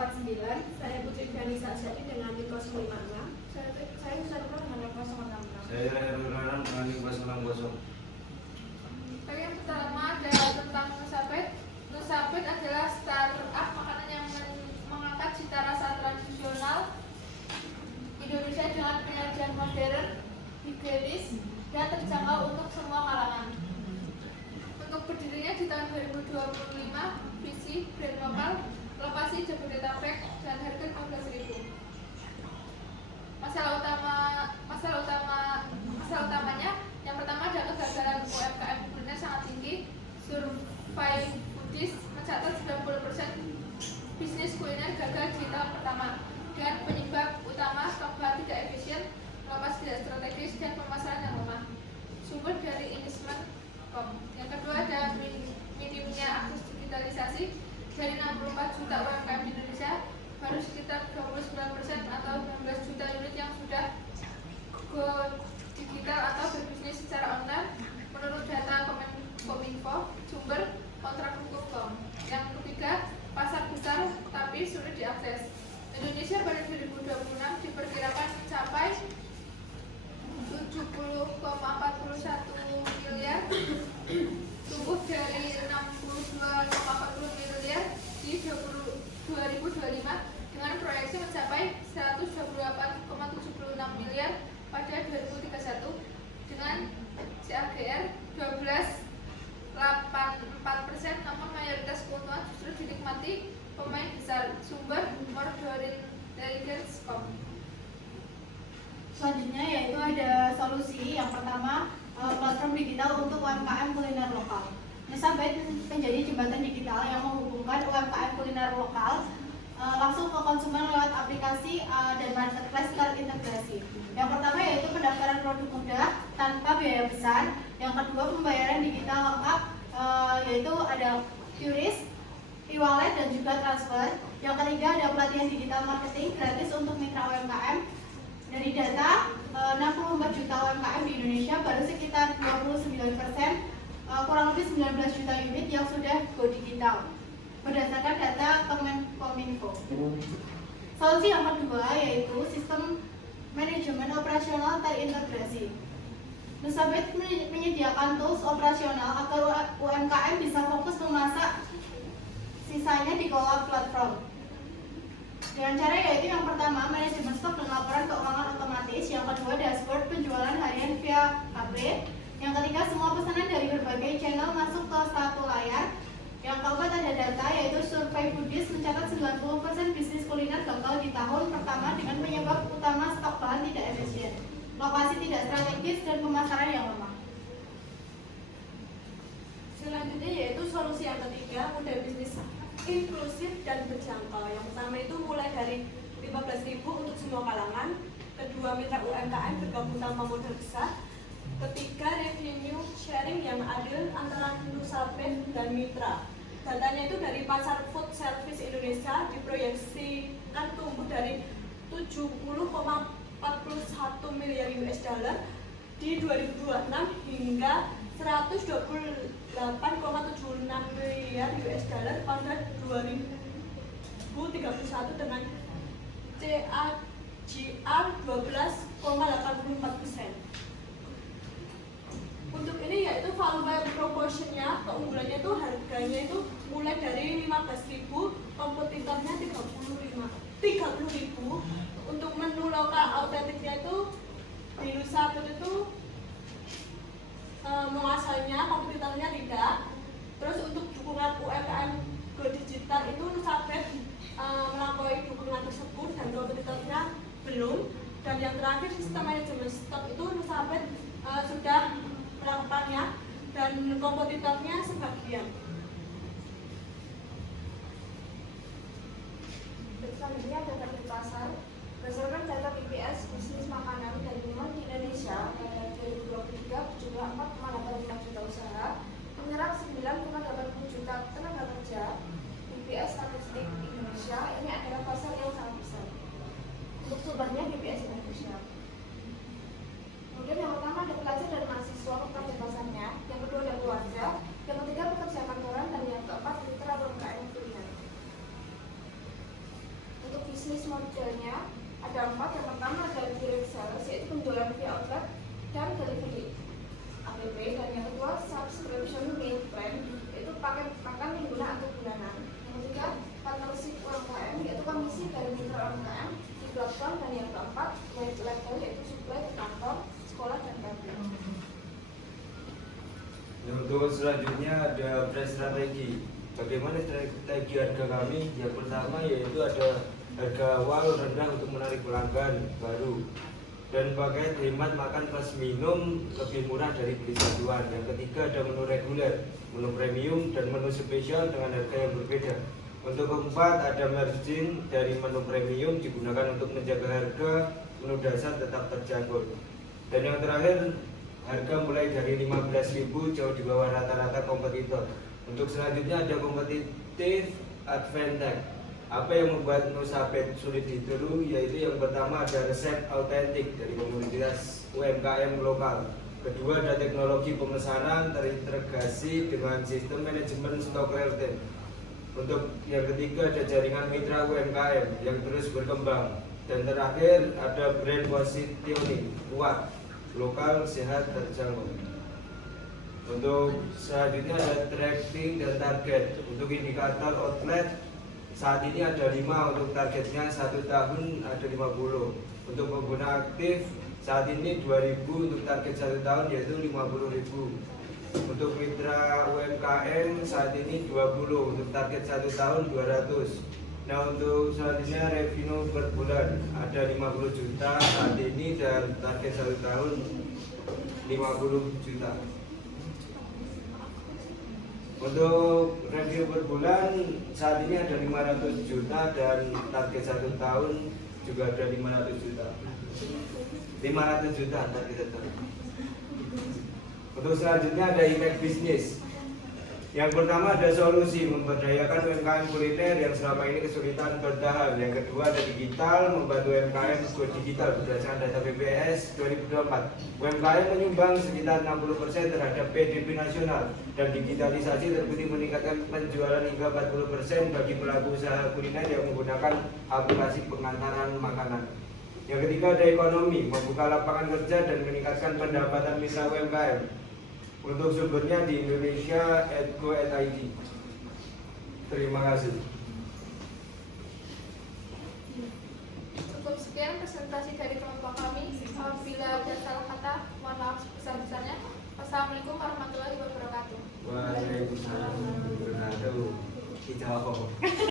049. Saya Putri Danisa Asyadi dengan NIM 056. Saya Ustaz Nur dengan 066. Saya Herul Haram dengan NIM 060. Yang pertama adalah tentang Nusabet. Nusabet adalah startup makanan yang mengangkat cita rasa tradisional Indonesia dengan penyajian modern, higienis, dan terjangkau untuk semua kalangan. Untuk berdirinya di tahun 2025, visi brand lokal, lokasi Jabodetabek, dan harga 15.000. Masalah utamanya yang pertama adalah kegagalan UMKM kuliner sangat tinggi. Survei Foodies mencatat 90% bisnis kuliner gagal di tahun pertama dengan penyebab utama stok bahan tidak efisien, lokasi tidak strategis, dan pemasaran yang lemah. Sumber dari Investment.com. Yang kedua ada minimnya akses digitalisasi. Dari 64 juta UMKM di Indonesia, baru sekitar 29% atau 19 juta unit yang sudah go digital atau berbisnis secara online menurut data Kominfo, sumber kontrak.com. Yang ketiga, pasar besar tapi sulit diakses. Indonesia pada 2026 diperkirakan mencapai 70,41 miliar, tumbuh dari 62,40 miliar di 2025 dengan proyeksi mencapai 128,76 miliar pada 2031 dengan CAGR 12,84%, namun mayoritas keuntungan justru dinikmati pemain besar. Sumber Intelligence.com. Selanjutnya yaitu ada solusi. Yang pertama, platform digital untuk UMKM kuliner lokal. Nusabet menjadi jembatan digital yang menghubungkan UMKM kuliner lokal langsung ke konsumen lewat aplikasi dan marketplace terintegrasi. Yang pertama yaitu pendaftaran produk mudah tanpa biaya besar. Yang kedua, pembayaran digital lengkap, yaitu ada QRIS, e-wallet, dan juga transfer. Yang ketiga, ada pelatihan digital marketing gratis untuk mitra UMKM. Dari data 64 juta UMKM di Indonesia, baru sekitar 29%, kurang lebih 19 juta unit yang sudah go digital berdasarkan data Kominfo. Solusi yang kedua yaitu sistem manajemen operasional terintegrasi. Nusabet menyediakan tools operasional agar UMKM bisa fokus memasak, sisanya dikelola platform. Dengan cara yaitu yang pertama, manajemen stok dan laporan keuangan otomatis. Yang kedua, dashboard penjualan harian via HP. Yang ketiga, semua pesanan dari berbagai channel masuk ke satu layar. Yang keempat, ada data yaitu survei Foodies mencatat 90% bisnis kuliner gagal di tahun pertama dengan penyebab utama stok bahan tidak efisien, lokasi tidak strategis, dan pemasaran yang lemah. Selanjutnya yaitu solusi yang ketiga, model bisnis inklusif dan berjangkau. Yang pertama itu mulai dari 15.000 untuk semua kalangan. Kedua, mitra UMKM bergabung tanpa modal besar. Ketiga, revenue sharing yang adil antara Nusabet dan mitra. Datanya itu dari pasar food service Indonesia diproyeksikan tumbuh dari 70,41 miliar US dollar di 2026 hingga 128,76 miliar US dollar pada 2031 dengan CAGR 12,84%. Untuk ini yaitu volume proportionnya, keunggulannya itu harganya itu mulai dari 15.000, kompetitornya 30.000. Untuk menu lokal autentiknya itu di Nusabet itu menguasainya, kompetitornya tidak. Terus untuk dukungan UMKM go digital itu Nusabet melampaui dukungan tersebut dan kompetitornya belum. Dan yang terakhir, sistem manajemen stok itu Nusabet sudah melakukannya dan kompetitornya sebagian. Selanjutnya data di pasar. Berdasarkan data BPS bisnis makanan dan minuman di Indonesia pada 2023 berjumlah 4,85 juta usaha, menyerap 9,80 juta tenaga kerja. BPS Statistik Indonesia ini adalah pasar yang sangat besar. Untuk sumbernya BPS Indonesia. Kemudian yang pertama ada pelajar dan mahasiswa pekerja pasarnya, yang kedua ada keluarga, yang ketiga pekerja kantoran, dan yang keempat mitra UMKM kuliner. ada brand strategi. Bagaimana strategi harga kami? Yang pertama yaitu ada harga awal rendah untuk menarik pelanggan baru, dan paket hemat makan plus minum lebih murah dari beli satuan. Yang ketiga ada menu reguler, menu premium, dan menu spesial dengan harga yang berbeda. Untuk keempat ada margin dari menu premium digunakan untuk menjaga harga menu dasar tetap terjangkau. Dan yang terakhir harga mulai dari 15.000 jauh di bawah rata-rata kompetitor. Untuk selanjutnya ada kompetitif advantage. Apa yang membuat Nusapet sulit ditiru? Yaitu yang pertama ada resep autentik dari komunitas UMKM lokal. Kedua ada teknologi pemesanan terintegrasi dengan sistem manajemen stok real time. Untuk yang ketiga ada jaringan mitra UMKM yang terus berkembang. Dan terakhir ada brand positioning kuat, lokal, sehat, terjangkau. Untuk selanjutnya ada tracking dan target. Untuk indikator outlet saat ini ada 5, untuk targetnya 1 tahun ada 50. Untuk pengguna aktif saat ini 2.000, untuk target 1 tahun yaitu 50.000. Untuk mitra UMKM saat ini 20, untuk target 1 tahun 200. Nah, untuk selanjutnya revenue per bulan ada 50 juta saat ini dan target 1 tahun 50 juta. Untuk revenue per bulan saat ini ada 500 juta dan target 1 tahun juga ada 500 juta. 500 juta target 1 tahun. Untuk selanjutnya ada impact bisnis. Yang pertama ada solusi memberdayakan UMKM kuliner yang selama ini kesulitan bertahan. Yang kedua ada digital, membantu UMKM go digital berdasarkan data BPS 2024. UMKM menyumbang sekitar 60% terhadap PDB nasional, dan digitalisasi terbukti meningkatkan penjualan hingga 40% bagi pelaku usaha kuliner yang menggunakan aplikasi pengantaran makanan. Yang ketiga ada ekonomi, membuka lapangan kerja dan meningkatkan pendapatan mitra UMKM. Untuk sumbernya di Indonesia@go.id. Terima kasih. Cukup sekian presentasi dari kelompok kami. Apabila ada salah kata, mohon maaf sebesar-besarnya. Wassalamualaikum warahmatullahi wabarakatuh. Waalaikumsalam warahmatullahi wabarakatuh. Kita apa?